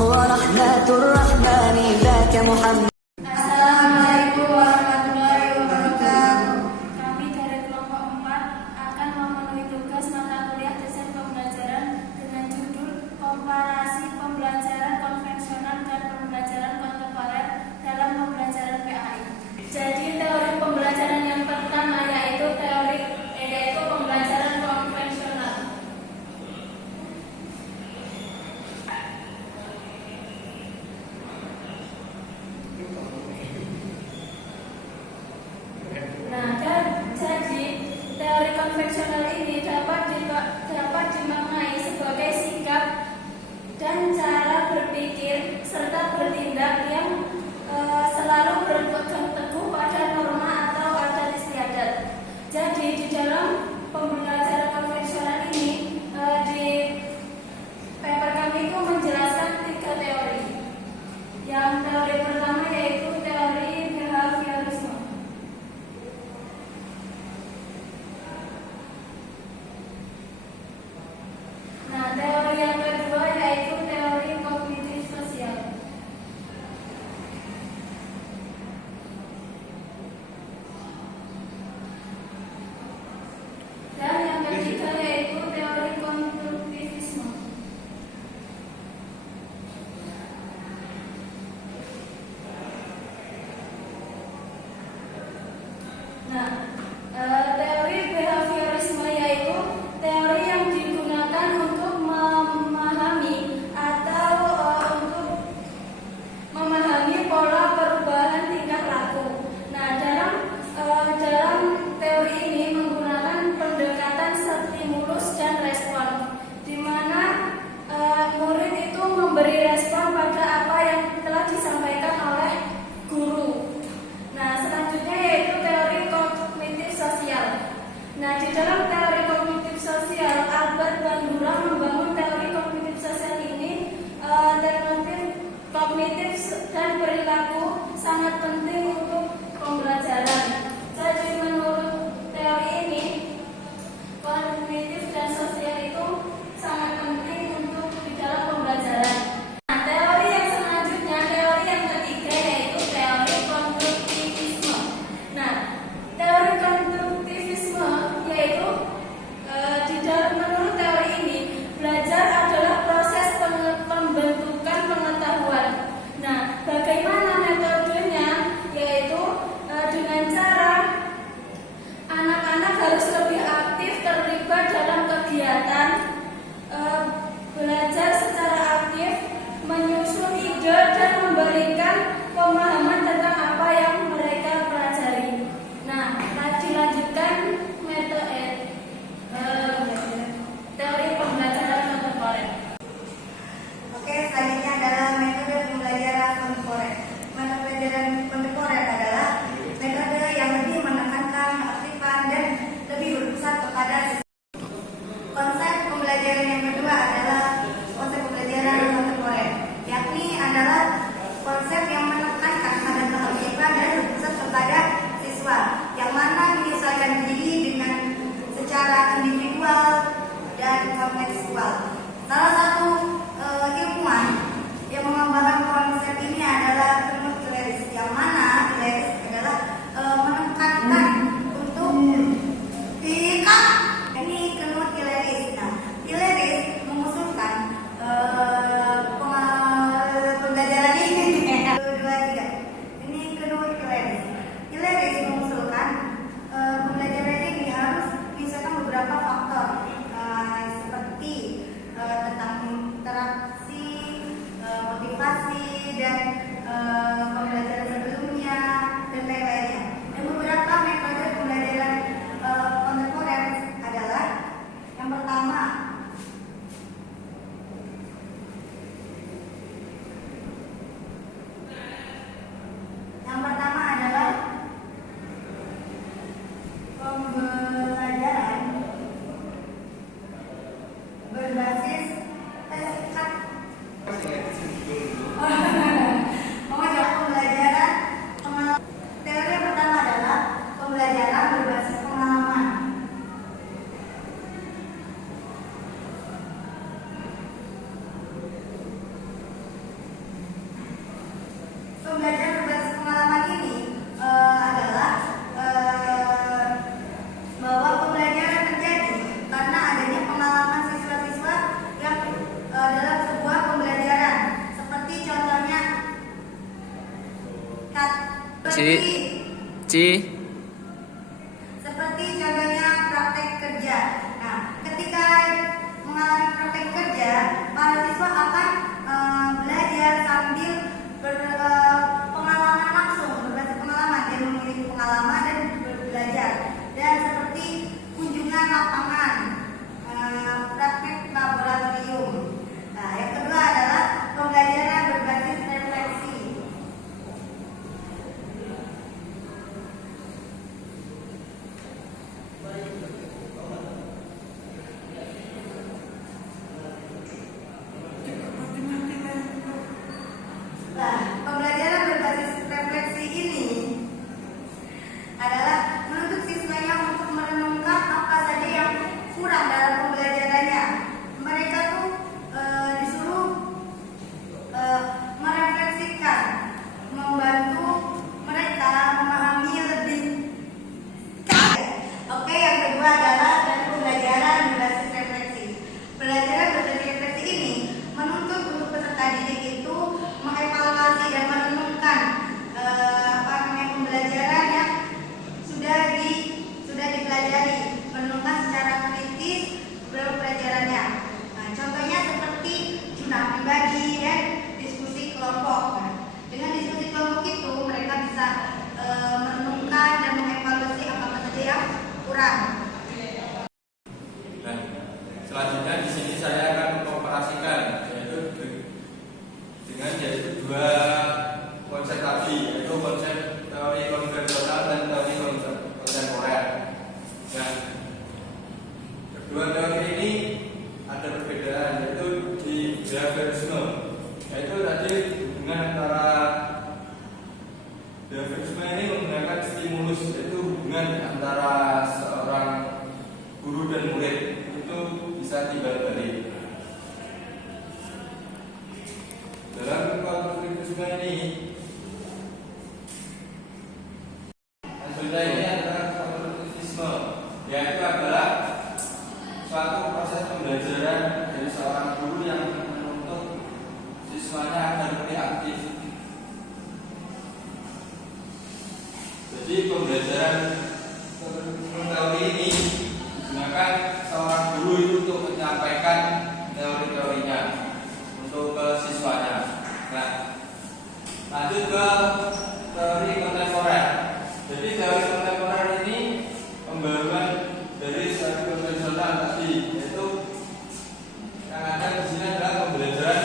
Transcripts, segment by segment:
ورحمة الرحمن ذاك محمد. Assalamualaikum warahmatullahi wabarakatuh. Kami dari kelompok 4 akan memenuhi tugas mata kuliah desain pembelajaran dengan judul Komparasi Pembelajaran Konvensional dan Pembelajaran Kontemporer dalam Pembelajaran PAI. Jadi teori pembelajaran yang pertama yaitu pembelajaran konvensional. Jadi teori konvensional ini dapat dimaknai sebagai sikap dan cara berpikir serta bertindak yang selalu berpegang teguh pada norma atau adat istiadat. Jadi di dalam pembelajaran konvensional ini di paper kami itu menjelaskan 3 teori. Yang teori pertama yaitu teori behaviorisme. Teori yang kedua yaitu teori kognitif sosial. Dan yang ketiga yaitu teori konstruktivisme. Teori behaviorisme yaitu teori yang digunakan untuk memahami atau untuk memahami pola perubahan tingkah laku. Dalam teori ini menggunakan pendekatan stimulus dan respon, di mana murid itu memberi respon pada apa yang telah disampaikan oleh guru. Selanjutnya yaitu teori kognitif sosial. Di dalam teori kognitif sosial, Albert Bandura membangun teori kognitif sosial ini. Teknik kognitif dan perilaku sangat penting untuk pembelajaran. Jadi menurut teori ini, kognitif dan sosial itu sangat penting untuk di dalam pembelajaran. Teori yang selanjutnya, teori yang ketiga yaitu teori konstruktivisme. Teori konstruktivisme yaitu menurut teori ini, belajar adalah proses pembentukan pengetahuan. Bagaimana metodenya? Yaitu dengan cara anak-anak harus lebih aktif terlibat dalam kegiatan, belajar secara aktif, menyusun ide dan memberikan pemahaman tentang apa yang mereka pelajari. Dilanjutkan metode teori pembelajaran kontemporer. Oke, selanjutnya adalah metode pembelajaran kontemporer. Metode pembelajaran kontemporer adalah metode yang lebih menekankan keaktifan dan lebih berpusat kepada konsep pembelajaran yang kedua adalah konsep pembelajaran kontemporer, yakni adalah konsep yang menekankan pada keaktifan dan berpusat kepada siswa, yang mana menyesuaikan diri dengan secara individual dan kontekstual. Salah satu ilmuwan yang mengembangkan konsep ini adalah Knut Gielis, yang mana Gielis adalah menekankan untuk ikat ini Knut Gielis. Gielis mengusulkan pembelajaran ini ini Knut Gielis. Gielis mengusulkan pembelajaran ini harus misalkan beberapa faktor seperti tentang interaksi, motivasi, dan pembelajaran sebelumnya dan lain-lainnya. Dan beberapa metode pembelajaran kontemporer adalah yang pertama adalah pembelajaran berbasis tes. Ci. Seperti contohnya praktek kerja. Nah, ketika mengalami praktek kerja, para siswa akan belajar sambil pengalaman langsung, berbasis pengalaman. Dia memiliki pengalaman dan belajar. Dan seperti kunjungan lapangan, praktek laboratorium. Nah, yang kedua adalah pembelajaran berbasis refleksi. Nah, pembelajaran berbasis refleksi ini adalah menuntut siswanya untuk merenungkan apa saja yang kurang dalam pembelajarannya. Mereka tuh disuruh merefleksikan, membantu mereka memahami lebih. Oke, yang kedua adalah pembelajaran berbasis refleksi. Pembelajaran berbasis refleksi ini menuntut untuk peserta didik itu mengevaluasi dan merenungkan pembelajaran yang sudah dipelajari, merenungkan secara kritis pelajarannya. Nah, contohnya seperti jurnal pribadi dan diskusi kelompok. Nah, dengan diskusi kelompok itu mereka bisa merenungkan dan mengevaluasi apa saja yang kurang. Nah, selanjutnya di sini saya akan mengoperasikan yaitu dua konsep tadi, yaitu konsep teori konvensional dan teori kontemporer. Nah, kedua teori ini ada perbedaan, yaitu di behaviorisme, yaitu tadi hubungan antara behaviorisme ini menggunakan stimulus, yaitu hubungan antara seorang guru dan murid itu bisa timbal balik. Dalam konstruktivisme ini, maksudnya ini adalah konstruktivisme, yaitu adalah suatu proses pembelajaran dari seorang guru yang menuntut siswanya agar lebih aktif. Jadi pembelajaran teori ini digunakan seorang guru itu untuk menyampaikan teori-teorinya untuk ke siswanya. Nah, lanjut ke teori kontemporer. Jadi teori kontemporer ini pembaruan dari teori konvensional tadi, yaitu yang ada di sini adalah pembelajaran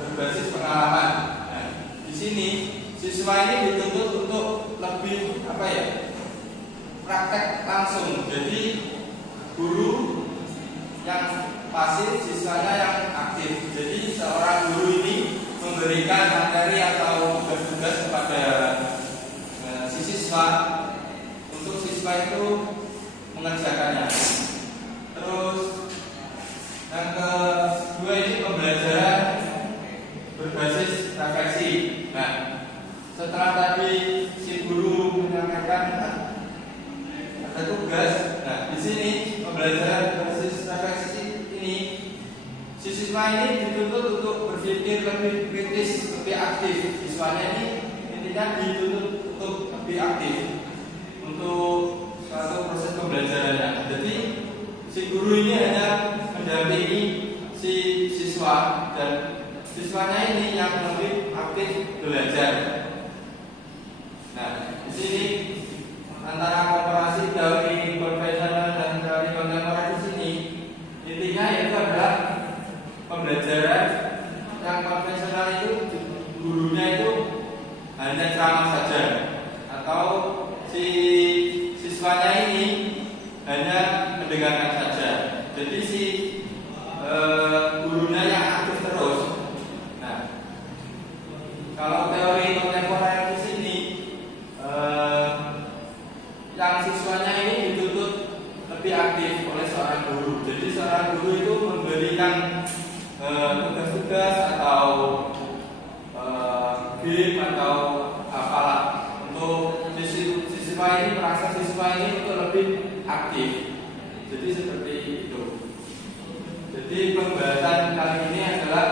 berbasis pengalaman. Nah, di sini siswa ini dituntut untuk lebih praktek langsung. Jadi guru yang pasif, siswanya yang aktif. Jadi seorang guru ini memberikan materi atau tugas-tugas kepada si siswa untuk siswa itu mengerjakannya. Terus yang kedua ini pembelajaran berbasis refleksi. Nah, setelah tadi si guru menyampaikan ada tugas, nah di sini pembelajaran berbasis refleksi ini, si siswa ini dituntut untuk berpikir lebih kritis, lebih aktif. Siswanya ini intinya dituntut untuk lebih aktif untuk suatu proses pembelajarannya. Jadi si guru ini hanya mendampingi si siswa dan siswanya ini yang lebih aktif belajar. Nah, di sini antara komparasi teori konvensional dan teori kontemporer di sini intinya yaitu adalah pembelajaran yang konvensional itu gurunya itu hanya ceramah saja, atau si siswanya ini hanya mendengarkan saja. Jadi si gurunya yang aktif terus. Nah, kalau teori kontemporer di sini yang siswanya ini dituntut lebih aktif oleh seorang guru. Jadi seorang guru itu memberikan tugas-tugas atau game atau apalah untuk siswa ini, merasa siswa ini untuk lebih aktif. Jadi seperti itu. Jadi pembahasan kali ini adalah